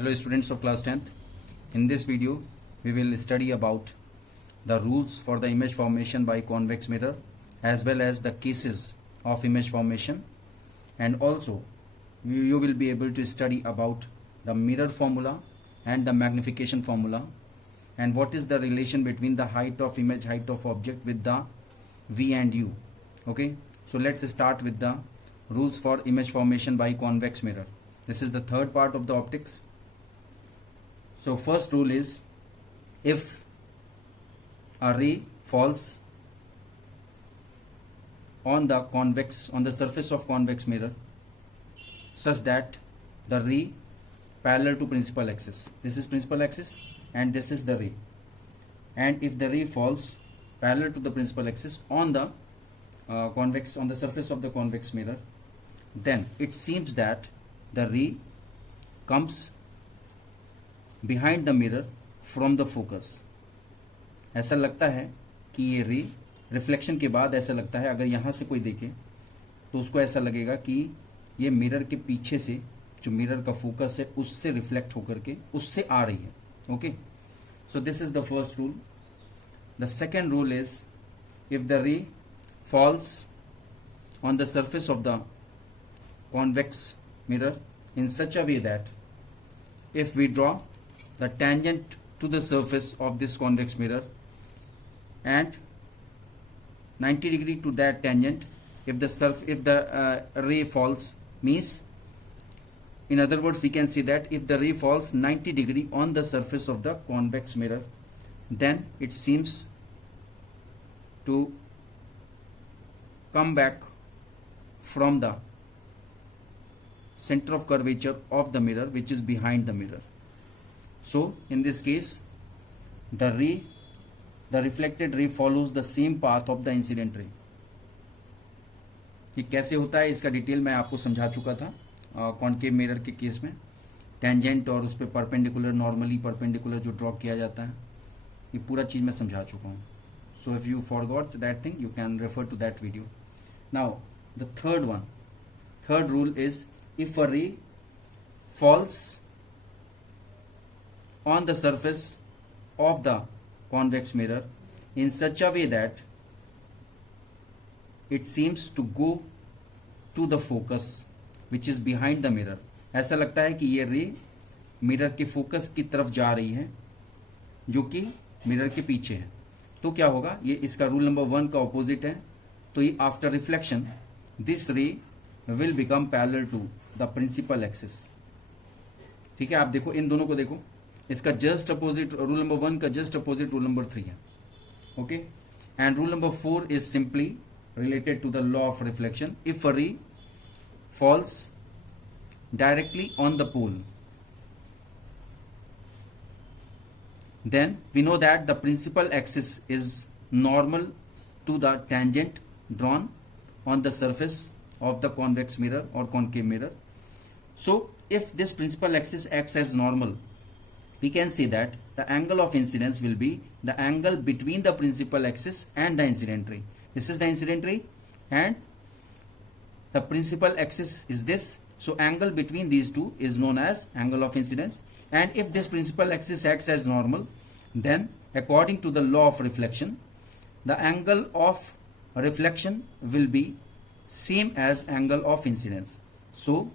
Hello students of class 10th. In this video we will study about the rules for the image formation by convex mirror as well as the cases of image formation, and also you will be able to study about the mirror formula and the magnification formula and what is the relation between the height of image, height of object with the V and U. Okay, so let's start with the rules for image formation by convex mirror. This is the third part of the optics. So first rule is, if a ray falls on the surface of convex mirror such that the ray parallel to principal axis, this is principal axis and this is the ray, and if the ray falls parallel to the principal axis on the on the surface of the convex mirror, then it seems that the ray comes behind the mirror from the focus. ऐसा लगता है कि ये रे reflection के बाद ऐसा लगता है, अगर यहाँ से कोई देखे तो उसको ऐसा लगेगा कि ये मिरर के पीछे से जो मिरर का फोकस है उससे रिफ्लेक्ट होकर के उससे आ रही है. Okay, so this is the first rule. The second rule is, if the रे falls on the surface of the convex mirror in such a way that if we draw the tangent to the surface of this convex mirror and 90 degree to that tangent, if the ray falls, means in other words we can say that if the ray falls 90 degree on the surface of the convex mirror, then it seems to come back from the center of curvature of the mirror, which is behind the mirror. So in this case the reflected ray follows the same path of the incident ray. ये कैसे होता है इसका detail मैं आपको समझा चुका था कॉनकेव मिरर के केस में. टेंजेंट और उस पर परपेंडिकुलर, नॉर्मली परपेंडिकुलर जो ड्रॉ किया जाता है, ये पूरा चीज़ मैं समझा चुका हूँ. So if you forgot that thing you can refer to that video. Now the third rule is, if a ray falls on the surface of the convex mirror in such a way that it seems to go to the focus which is behind the mirror, ऐसा लगता है कि ये रे mirror के focus की तरफ जा रही है जो कि मिरर के पीछे है, तो क्या होगा, ये इसका रूल नंबर 1 का ऑपोजिट है. तो ये after reflection this ray will become parallel to the principal axis. ठीक है, आप देखो इन दोनों को देखो, इसका जस्ट अपोजिट रूल नंबर 1 का जस्ट अपोजिट रूल नंबर 3 है. Okay, and rule number 4 is simply related to the law of reflection. If a ray falls directly on the pole, then we know that the principal axis is normal to the tangent drawn on the surface of the convex mirror or concave mirror. So if this principal axis acts as normal, we can say that the angle of incidence will be the angle between the principal axis and the incident ray. This is the incident ray and the principal axis is this. So angle between these two is known as angle of incidence. And if this principal axis acts as normal, then according to the law of reflection, the angle of reflection will be same as angle of incidence. So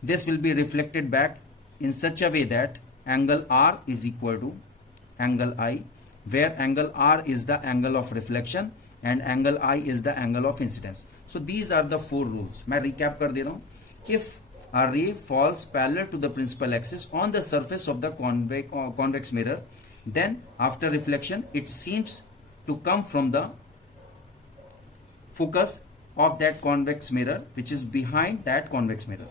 this will be reflected back in such a way that angle R is equal to angle I, where angle R is the angle of reflection and angle I is the angle of incidence. So these are the 4 rules. मैं recap कर दे रहा हूँ. If a ray falls parallel to the principal axis on the surface of the convex mirror, then after reflection it seems to come from the focus of that convex mirror which is behind that convex mirror.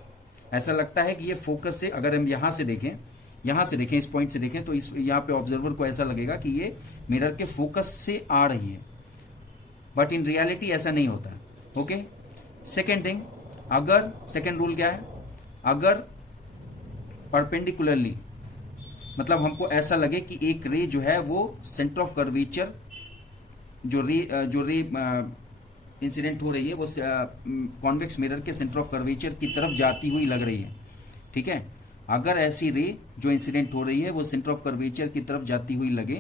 ऐसा लगता है कि ये focus से, अगर हम यहाँ से देखें इस पॉइंट से देखें तो इस यहाँ पे ऑब्जर्वर को ऐसा लगेगा कि ये मिरर के फोकस से आ रही है, बट इन रियलिटी ऐसा नहीं होता है. ओके, सेकेंड थिंग, अगर सेकेंड रूल क्या है, अगर परपेंडिकुलरली मतलब हमको ऐसा लगे कि एक रे जो है वो सेंटर ऑफ कर्वेचर जो रे इंसिडेंट हो रही है वो कॉन्वेक्स मिरर के सेंटर ऑफ कर्वेचर की तरफ जाती हुई लग रही है. ठीक है। अगर ऐसी रे जो इंसिडेंट हो रही है वो सेंटर ऑफ कर्वेचर की तरफ जाती हुई लगे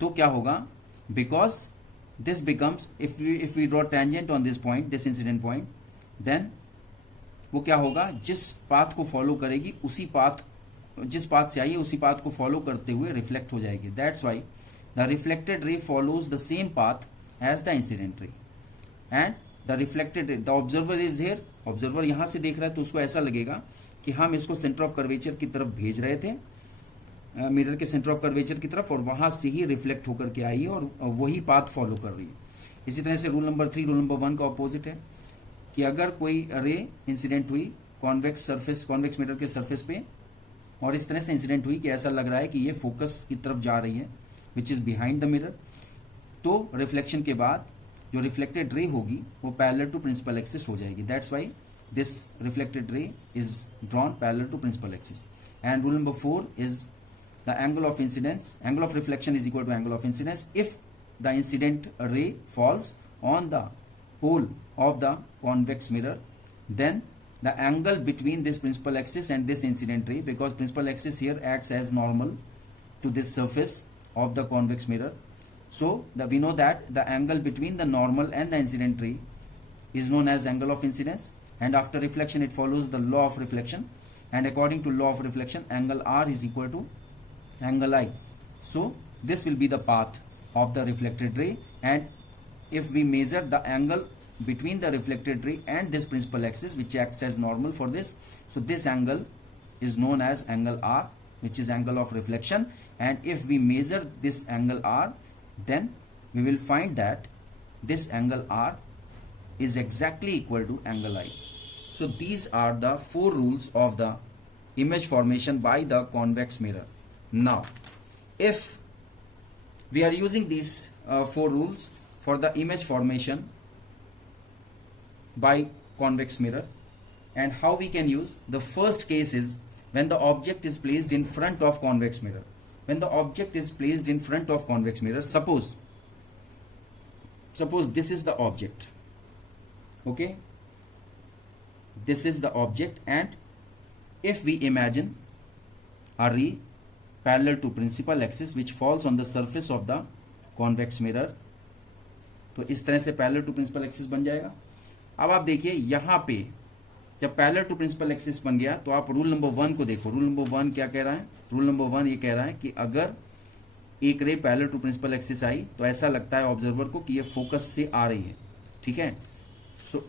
तो क्या होगा, because this becomes if we draw tangent on this point, this incident point, then वो क्या होगा, जिस पाथ को फॉलो करेगी उसी पाथ, जिस पाथ से आई है उसी पाथ को फॉलो करते हुए रिफ्लेक्ट हो जाएगी। That's why the reflected ray follows the same path as the incident ray and the reflected ray, the observer is here, observer यहां से देख रहा है तो उसको ऐसा लगेगा कि हम इसको सेंटर ऑफ कर्वेचर की तरफ भेज रहे थे, मिरर के सेंटर ऑफ कर्वेचर की तरफ, और वहां से ही रिफ्लेक्ट होकर के आई है और वही पाथ फॉलो कर रही है। इसी तरह से रूल नंबर 3 रूल नंबर 1 का ऑपोजिट है कि अगर कोई रे इंसिडेंट हुई कॉन्वेक्स सरफेस, कॉन्वेक्स मिरर के सरफेस पे, और इस तरह से इंसिडेंट हुई कि ऐसा लग रहा है कि ये फोकस की तरफ जा रही है which is behind the mirror, तो रिफ्लेक्शन के बाद जो रिफ्लेक्टेड रे होगी वो पैरेलल टू प्रिंसिपल एक्सिस हो जाएगी। That's Y this reflected ray is drawn parallel to principal axis. And rule number 4 is the angle of incidence, angle of reflection is equal to angle of incidence if the incident ray falls on the pole of the convex mirror, then the angle between this principal axis and this incident ray, because principal axis here acts as normal to this surface of the convex mirror, so we know that the angle between the normal and the incident ray is known as angle of incidence. And after reflection it follows the law of reflection, and according to law of reflection angle R is equal to angle I. So this will be the path of the reflected ray, and if we measure the angle between the reflected ray and this principal axis which acts as normal for this, so this angle is known as angle R, which is angle of reflection, and if we measure this angle R, then we will find that this angle R is exactly equal to angle I. So these are the 4 rules of the image formation by the convex mirror. Now if we are using these 4 rules for the image formation by convex mirror, and how we can use, the first case is when the object is placed in front of convex mirror. When the object is placed in front of convex mirror, suppose this is the object, okay, this is the object, and if we imagine a ray parallel to principal axis which falls on the surface of the convex mirror, तो इस तरह से parallel to principal axis बन जाएगा। अब आप देखिए यहाँ पे जब पैरेलल टू प्रिंसिपल एक्सिस बन गया तो आप रूल नंबर 1 को देखो। रूल नंबर 1 क्या कह रहा है? रूल नंबर 1 ये कह रहा है कि अगर एक ray parallel to principal axis आई तो ऐसा लगता है ऑब्जर्वर को कि ये फोकस से आ रही है, ठीक है। सो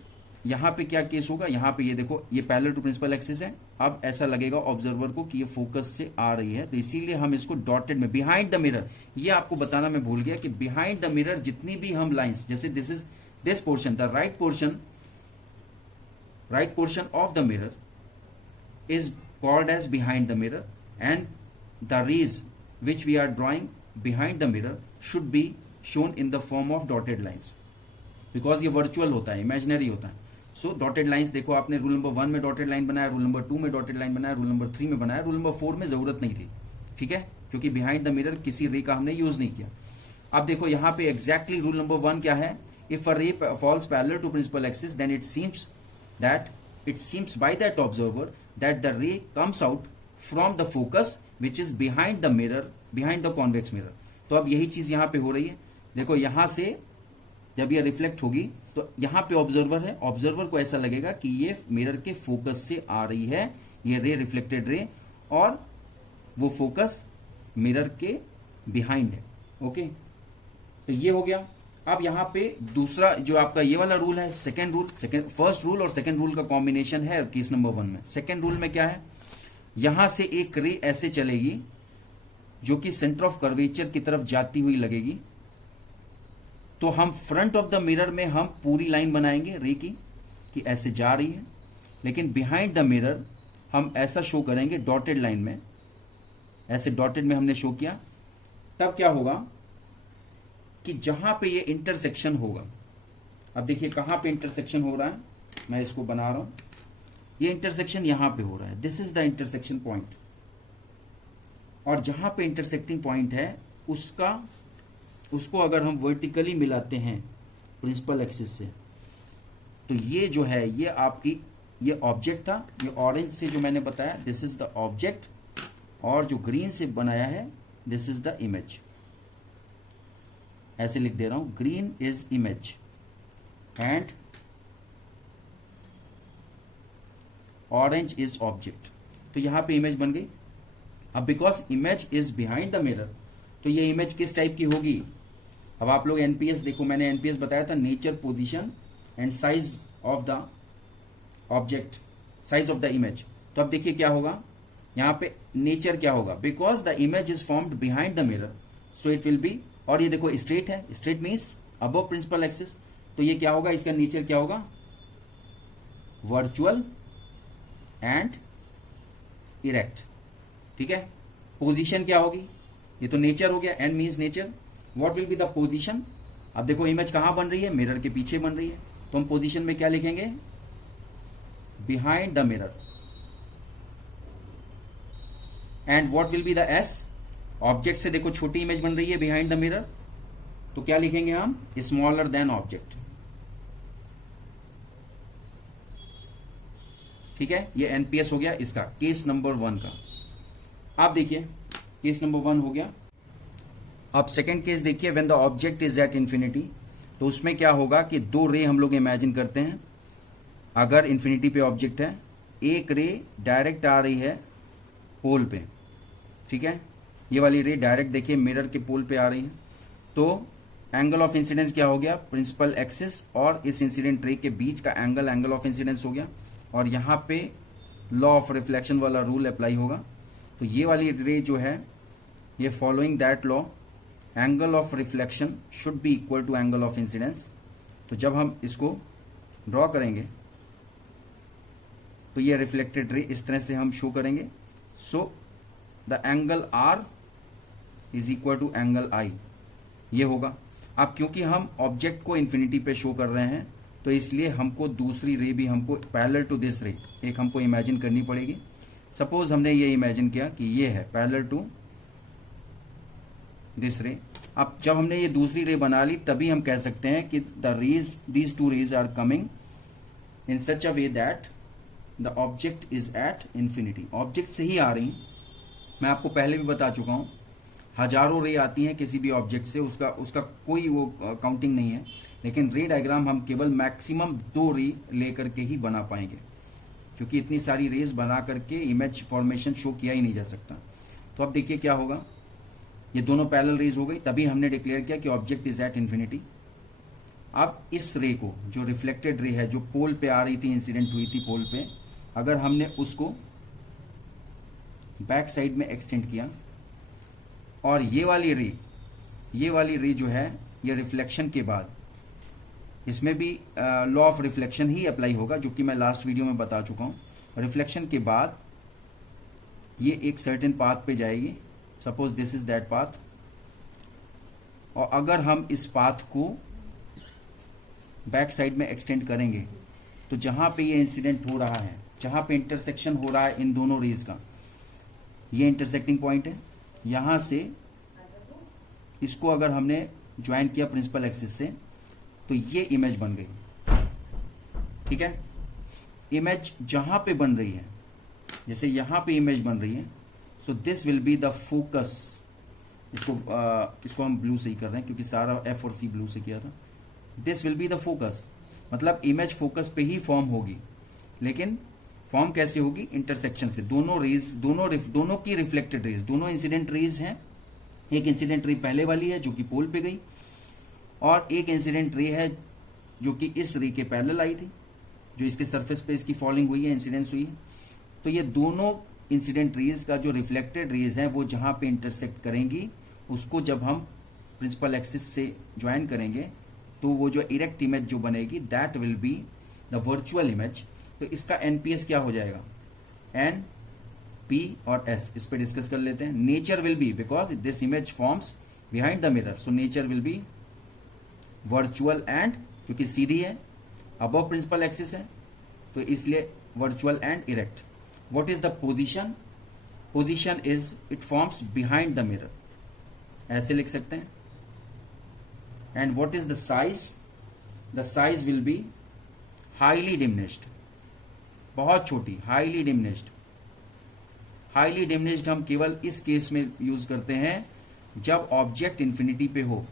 यहाँ पे क्या केस होगा, यहाँ पे ये देखो ये पैरेलल टू प्रिंसिपल एक्सिस है, अब ऐसा लगेगा ऑब्जर्वर को कि ये फोकस से आ रही है, तो इसीलिए हम इसको डॉटेड में बिहाइंड द मिरर, ये आपको बताना मैं भूल गया कि बिहाइंड द मिरर जितनी भी हम लाइंस, जैसे this is this portion, the right portion of the mirror is called as behind the mirror, and the rays which we are drawing behind the mirror should be shown in the form of dotted lines, because ये virtual होता है, imaginary होता है। So dotted lines देखो आपने rule number 1 में dotted line बनाया, rule number 2 में डॉटेड लाइन बनाया, रूल नंबर 3 में बनाया, रूल नंबर 4 में जरूरत नहीं थी, ठीक है, क्योंकि बिहाइंड द मिरर किसी रे का हमने यूज नहीं किया। अब देखो यहाँ पे एग्जैक्टली रूल नंबर 1 क्या है, if a ray falls parallel to principal axis then it seems by that observer that the ray comes out from the focus which is behind the mirror, behind the convex mirror। तो अब यही चीज यहाँ पे हो रही है, देखो यहाँ से जब ये रिफ्लेक्ट होगी तो यहाँ पे ऑब्जर्वर है, ऑब्जर्वर को ऐसा लगेगा कि ये मिरर के फोकस से आ रही है ये रे, रिफ्लेक्टेड रे, और वो फोकस मिरर के बिहाइंड है, ओके। तो ये हो गया। अब यहाँ पे दूसरा जो आपका ये वाला रूल है, फर्स्ट रूल और सेकंड रूल का कॉम्बिनेशन है केस नंबर 1 में। सेकंड रूल में क्या है, यहां से एक रे ऐसे चलेगी जो कि सेंटर ऑफ कर्वेचर की तरफ जाती हुई लगेगी, तो हम फ्रंट ऑफ द मिरर में हम पूरी लाइन बनाएंगे रे की कि ऐसे जा रही है, लेकिन बिहाइंड द मिरर हम ऐसा शो करेंगे डॉटेड लाइन में, ऐसे डॉटेड में हमने शो किया। तब क्या होगा कि जहां पे ये इंटरसेक्शन होगा, अब देखिए कहां पे इंटरसेक्शन हो रहा है, मैं इसको बना रहा हूं, ये इंटरसेक्शन यहां पे हो रहा है, this is the intersection point, और जहां पे इंटरसेक्टिंग पॉइंट है उसको अगर हम वर्टिकली मिलाते हैं प्रिंसिपल एक्सिस से, तो ये जो है ये आपकी ये ऑब्जेक्ट था, ये ऑरेंज से जो मैंने बताया दिस इज द ऑब्जेक्ट, और जो ग्रीन से बनाया है दिस इज द इमेज। ऐसे लिख दे रहा हूं, green is image and orange is object. तो यहां पे इमेज बन गई। अब because image is behind the mirror, तो ये इमेज किस टाइप की होगी? अब आप लोग एनपीएस देखो, मैंने एनपीएस बताया था, nature, position and size of the object, size of the image. तो अब देखिए क्या होगा यहां पे, नेचर क्या होगा, because the image is formed behind the mirror so it will be, और ये देखो स्ट्रेट है, straight means above principal axis, तो ये क्या होगा, इसका नेचर क्या होगा, वर्चुअल एंड इरेक्ट। ठीक है, पोजीशन क्या होगी, ये तो नेचर हो गया, N means nature, what will be the position. अब देखो इमेज कहां बन रही है, मिरर के पीछे बन रही है, तो हम पोजीशन में क्या लिखेंगे, behind the mirror. And what will be the S, object से देखो छोटी इमेज बन रही है बिहाइंड द मिरर, तो क्या लिखेंगे हम, स्मॉलर देन ऑब्जेक्ट। ठीक है, ये एनपीएस हो गया इसका, केस नंबर 1 का। आप देखिए केस नंबर 1 हो गया। अब सेकेंड केस देखिए, when the object is at infinity, तो उसमें क्या होगा कि दो रे हम लोग इमेजिन करते हैं। अगर इंफिनिटी पे ऑब्जेक्ट है, एक रे डायरेक्ट आ रही है पोल पे, ठीक है, ये वाली रे डायरेक्ट देखिए मिरर के पोल पे आ रही है, तो एंगल ऑफ इंसिडेंस क्या हो गया, प्रिंसिपल एक्सिस और इस इंसिडेंट रे के बीच का एंगल ऑफ इंसिडेंस हो गया, और यहां पे लॉ ऑफ रिफ्लेक्शन वाला रूल अप्लाई होगा। तो ये वाली रे जो है, ये following that law, angle of reflection should be equal to angle of incidence. तो जब हम इसको ड्रॉ करेंगे तो ये रिफ्लेक्टेड रे इस तरह से हम शो करेंगे। So the angle r is equal to angle i, ये होगा। अब क्योंकि हम ऑब्जेक्ट को इन्फिनिटी पे शो कर रहे हैं, तो इसलिए हमको दूसरी रे भी हमको पैरेलल टू दिस रे एक हमको इमेजिन करनी पड़ेगी। सपोज हमने ये इमेजिन किया कि ये है पैरेलल टू दिस रे। अब जब हमने ये दूसरी रे बना ली, तभी हम कह सकते हैं कि the rays, these two rays are coming in such a way that the object is at infinity. Object से ही आ रही, मैं आपको पहले भी बता चुका हूं, हजारों रे आती हैं किसी भी ऑब्जेक्ट से, उसका कोई वो काउंटिंग नहीं है, लेकिन रे डायग्राम हम केवल मैक्सिमम 2 रे लेकर के ही बना पाएंगे, क्योंकि इतनी सारी रेज बना करके इमेज फॉर्मेशन शो किया ही नहीं जा सकता। तो अब देखिए क्या होगा, ये दोनों पैरेलल रेज हो गई, तभी हमने डिक्लेयर किया कि ऑब्जेक्ट इज एट इंफिनिटी। अब इस रे को, जो रिफ्लेक्टेड रे है, जो पोल पे आ रही थी, इंसिडेंट हुई थी पोल पे, अगर हमने उसको बैक साइड में एक्सटेंड किया, और ये वाली रे जो है, ये रिफ्लेक्शन के बाद, इसमें भी law of reflection he apply होगा, जो कि मैं लास्ट वीडियो में बता चुका हूं। रिफ्लेक्शन के बाद ये एक सर्टेन पाथ पे जाएगी, suppose this is that path, और अगर हम इस पाथ को बैक साइड में एक्सटेंड करेंगे, तो जहां पे ये इंसिडेंट हो रहा है, जहां पे इंटरसेक्शन हो रहा है इन दोनों रेज का, ये इंटरसेक्टिंग पॉइंट है, यहां से इसको अगर हमने ज्वाइन किया प्रिंसिपल एक्सिस से, तो ये इमेज बन गई। ठीक है, इमेज जहां पे बन रही है, जैसे यहां पे इमेज बन रही है, so this will be the focus. इसको हम ब्लू से ही कर रहे हैं, क्योंकि सारा एफ और सी ब्लू से किया था। This will be the focus, मतलब इमेज फोकस पे ही फॉर्म होगी, लेकिन फॉर्म कैसे होगी, इंटरसेक्शन से। दोनों रेज, दोनों की रिफ्लेक्टेड रेज, दोनों इंसिडेंट रेज हैं। एक इंसिडेंट रे पहले वाली है जो कि पोल पे गई, और एक इंसिडेंट रे है जो कि इस रे के पैरेलल आई थी, जो इसके सरफेस पे इसकी फॉलिंग हुई है, इंसिडेंस हुई है। तो ये दोनों इंसिडेंट रेज का जो रिफ्लेक्टेड रेज है, वो जहां पे इंटरसेक्ट करेंगी, उसको जब हम प्रिंसिपल एक्सिस से ज्वाइन करेंगे, तो वो जो इरेक्ट इमेज जो बनेगी, that will be the virtual image. तो इसका एनपीएस क्या हो जाएगा, एन, पी और एस, इस पे डिस्कस कर लेते हैं। Nature will be, because this image forms behind the mirror, so nature will be virtual and, क्योंकि सीधी है, अबव प्रिंसिपल एक्सिस है, तो इसलिए virtual and erect. What is the position, position is it forms behind the mirror, ऐसे लिख सकते हैं। And what is the size will be highly diminished, बहुत छोटी, हाईली डिमिनिश्ड। हाईली डिमिनिश्ड हम केवल इस केस में यूज करते हैं जब ऑब्जेक्ट इन्फिनिटी पे हो।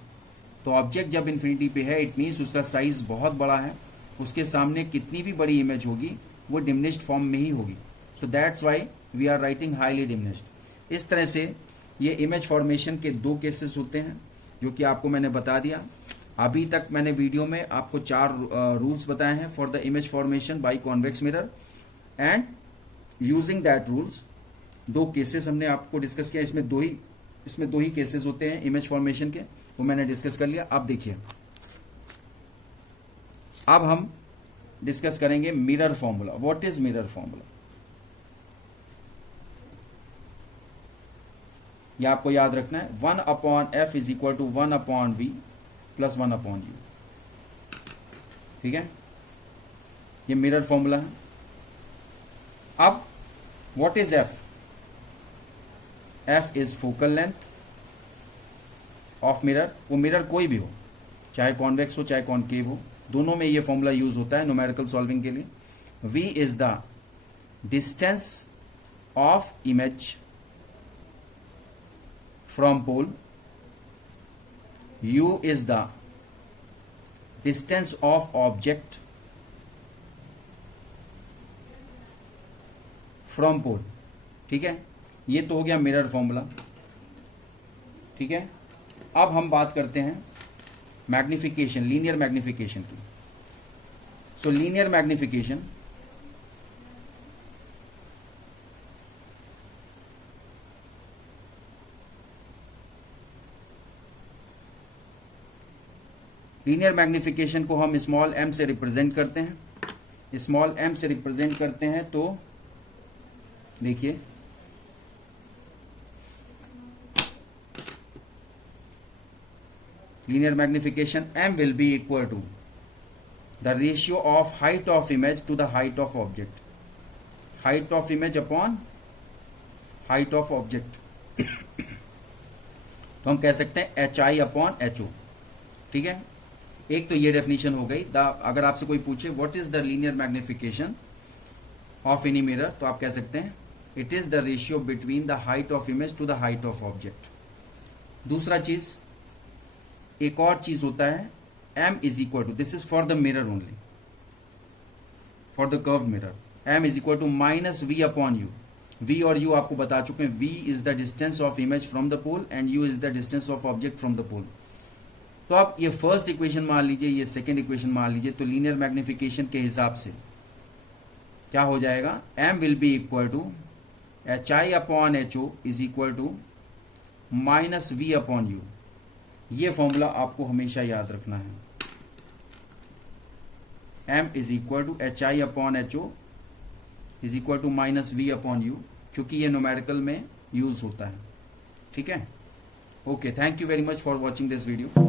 तो ऑब्जेक्ट जब इन्फिनिटी पे है इट मीन्स उसका साइज बहुत बड़ा है, उसके सामने कितनी भी बड़ी इमेज होगी वो डिमिनिश्ड फॉर्म में ही होगी। So that's why we are writing highly diminished. इस तरह से ये इमेज फॉर्मेशन के 2 केसेस होते हैं जो कि आपको मैंने बता दिया। अभी तक मैंने वीडियो में आपको 4 रूल्स बताए हैं for the image formation by convex mirror, and using that rules 2 cases हमने आपको डिस्कस किया। इसमें दो ही केसेस होते हैं इमेज फॉर्मेशन के, वो मैंने डिस्कस कर लिया। अब देखिए, अब हम डिस्कस करेंगे mirror formula. What is mirror formula? यह आपको याद रखना है, 1/f is equal to 1/v plus 1/u। ठीक है, ये मिरर फॉर्मूला है। अब what is f? f is focal length of mirror. वो मिरर कोई भी हो, चाहे कॉन्वेक्स हो चाहे कॉनकेव हो, दोनों में ये फॉर्मूला यूज होता है न्यूमेरिकल सॉल्विंग के लिए। v is the distance of image from pole, u is the distance of object from pole। ठीक है, ये तो हो गया मिरर फॉर्मूला। ठीक है, अब हम बात करते हैं मैग्निफिकेशन, लीनियर मैग्निफिकेशन की। सो लीनियर मैग्निफिकेशन लीनियर मैग्निफिकेशन को हम स्मॉल m से रिप्रेजेंट करते हैं। स्मॉल m से रिप्रेजेंट करते हैं तो देखिए, linear magnification m will be equal to the ratio of height of image to the height of object. Height of image upon height of object. तो हम कह सकते हैं HI/HO। ठीक है, एक तो ये डेफिनेशन हो गई। अगर आपसे कोई पूछे what is the linear magnification of any mirror, तो आप कह सकते हैं it is the ratio between the height of image to the height of object. दूसरा चीज, एक और चीज होता है m is equal to, this is for the mirror only, for the curve mirror, m is equal to -v/u। v और u आपको बता चुके हैं। v is the distance of image from the pole and u is the distance of object from the pole. तो आप ये first equation मान लीजिए, ये सेकेंड इक्वेशन मान लीजिए, तो लीनियर मैग्निफिकेशन के हिसाब से क्या हो जाएगा? m will be equal to HI/HO is equal to -v/u। ये फॉर्मूला आपको हमेशा याद रखना है। m is equal to HI/HO is equal to -v/u, क्योंकि ये न्यूमेरिकल में यूज होता है। ठीक है, okay, thank you very much for watching this video.